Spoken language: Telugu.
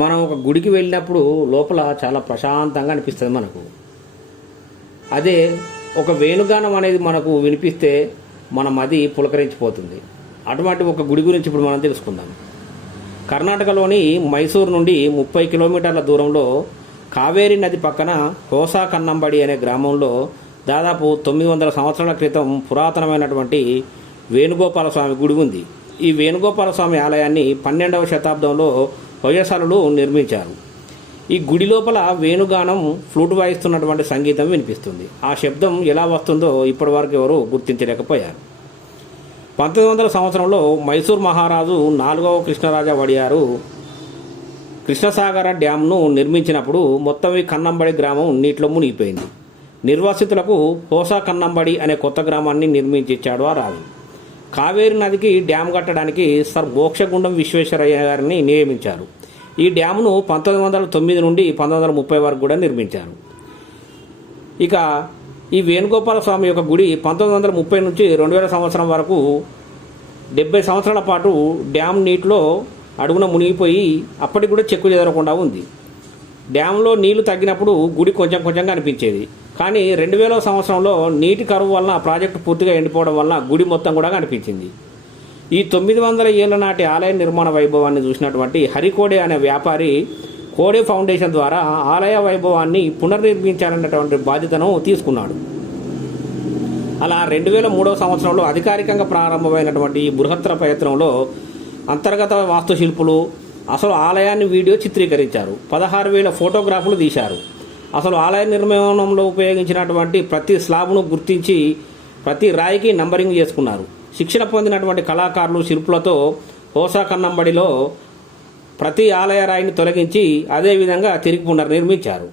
మనం ఒక గుడికి వెళ్ళినప్పుడు లోపల చాలా ప్రశాంతంగా అనిపిస్తుంది మనకు. అదే ఒక వేణుగానం అనేది మనకు వినిపిస్తే మన మది పులకరించిపోతుంది. అటువంటి ఒక గుడి గురించి ఇప్పుడు మనం తెలుసుకుందాం. కర్ణాటకలోని మైసూరు నుండి 30 కిలోమీటర్ల దూరంలో కావేరీ నది పక్కన హోసా కన్నంబడి అనే గ్రామంలో దాదాపు 900 సంవత్సరాల క్రితం పురాతనమైనటువంటి వేణుగోపాల స్వామి గుడి ఉంది. ఈ వేణుగోపాల స్వామి ఆలయాన్ని 12వ శతాబ్దంలో హొయసలులు నిర్మించారు. ఈ గుడి లోపల వేణుగానం, ఫ్లూట్ వాయిస్తున్నటువంటి సంగీతం వినిపిస్తుంది. ఆ శబ్దం ఎలా వస్తుందో ఇప్పటివరకు ఎవరు గుర్తించలేకపోయారు. 1900 సంవత్సరంలో మైసూర్ మహారాజు 4వ కృష్ణరాజ వడియారు కృష్ణసాగర డ్యాంను నిర్మించినప్పుడు మొత్తం ఈ కన్నంబడి గ్రామం నీటిలో మునిగిపోయింది. నిర్వాసితులకు హోసా కన్నంబడి అనే కొత్త గ్రామాన్ని నిర్మించిచ్చాడు ఆ రాజు. కావేరీ నదికి డ్యామ్ కట్టడానికి సర్ మోక్షగుండం విశ్వేశ్వరయ్య గారిని నియమించారు. ఈ డ్యామును 1909 నుండి 1930 వరకు కూడా నిర్మించారు. ఇక ఈ వేణుగోపాల స్వామి యొక్క గుడి 1930 నుంచి 2000 సంవత్సరం వరకు 70 సంవత్సరాల పాటు డ్యామ్ నీటిలో అడుగున మునిగిపోయి అప్పటికి కూడా చెక్కు చెదరకుండా ఉంది. డ్యాంలో నీళ్లు తగ్గినప్పుడు గుడి కొంచెం కొంచెంగా అనిపించేది. కానీ 2000 సంవత్సరంలో నీటి కరువు వలన ప్రాజెక్టు పూర్తిగా ఎండిపోవడం వలన గుడి మొత్తం కూడా కనిపించింది. ఈ 900 ఏళ్ల నాటి ఆలయ నిర్మాణ వైభవాన్ని చూసినటువంటి హరికోడే అనే వ్యాపారి కోడే ఫౌండేషన్ ద్వారా ఆలయ వైభవాన్ని పునర్నిర్మించాలన్నటువంటి బాధ్యతను తీసుకున్నాడు. అలా 2003 సంవత్సరంలో అధికారికంగా ప్రారంభమైనటువంటి ఈ బృహత్తర ప్రయత్నంలో అంతర్గత వాస్తుశిల్పులు అసలు ఆలయాన్ని వీడియో చిత్రీకరించారు. 16,000 ఫోటోగ్రాఫ్లు తీశారు. అసలు ఆలయ నిర్మాణంలో ఉపయోగించినటువంటి ప్రతి స్లాబ్ను గుర్తించి ప్రతి రాయికి నంబరింగ్ చేసుకున్నారు. శిక్షణ పొందినటువంటి కళాకారులు, శిల్పులతో హోసా కన్నంబడిలో ప్రతి ఆలయ రాయిని తొలగించి అదేవిధంగా తిరిగి పునర్నిర్మించారు.